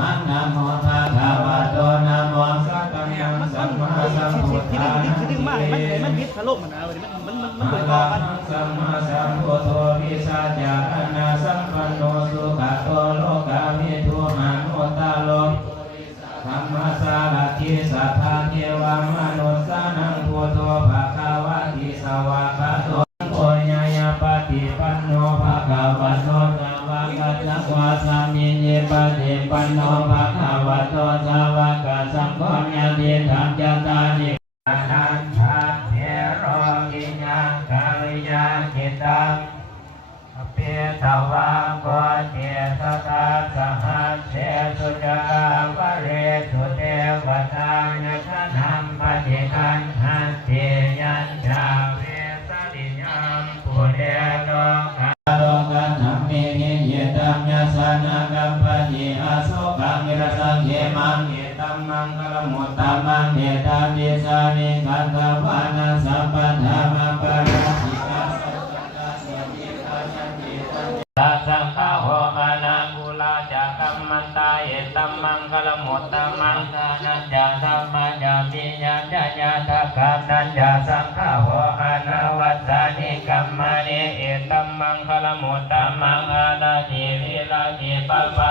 หังนะโมภะคะวะโตนะโมสัพพะนังสัมมาสัมพุทธัสสะที่ดึงมากมันวิทย์ทะลุนะมันเปิดต่อกันสัมมาสัมพุทโธวิสัจจะอนาสัมปันโนสุขโตโลกาภิทุมานุตตาโลธรรมสารทิสัทธาเทวมนุสสานังพุทโธภะคะวะติสวะคะโตโอญญาปฏิปันโนภะคะวะโตสาวกสังฆสามินิปฏิปันโนภะคะวะโตสาวกสังฆญาติธรรมจตานิอานันทาเทโรกิญญาคาริยาจิตังอภิตวะโกเจสตาสหัสเสสุจาวเรสุเทวตานัทนัมปฏิคันหัตถิยัญชาเวสติยัมปุเรโตคะโลกันัมเมหิเยตัมยัสสนะกัปปติอาโสกังมิรสังเขมังเอตัมมังคลมุตตมังเอตัมปิสานิกัตถวานะสัพพะธรรมปะราชิกาตัสสะภะโหมานะกุลาจักขัมมันตาเอตัมมังคลมุตตมังกานัญจาสัมมาญาปิญาญาญาทักขันนัญจาสังฆะโหอานาวัสสานิกัมมานิเอตัมมังคลมุตตมังอาลาติวิลาติปัปปะ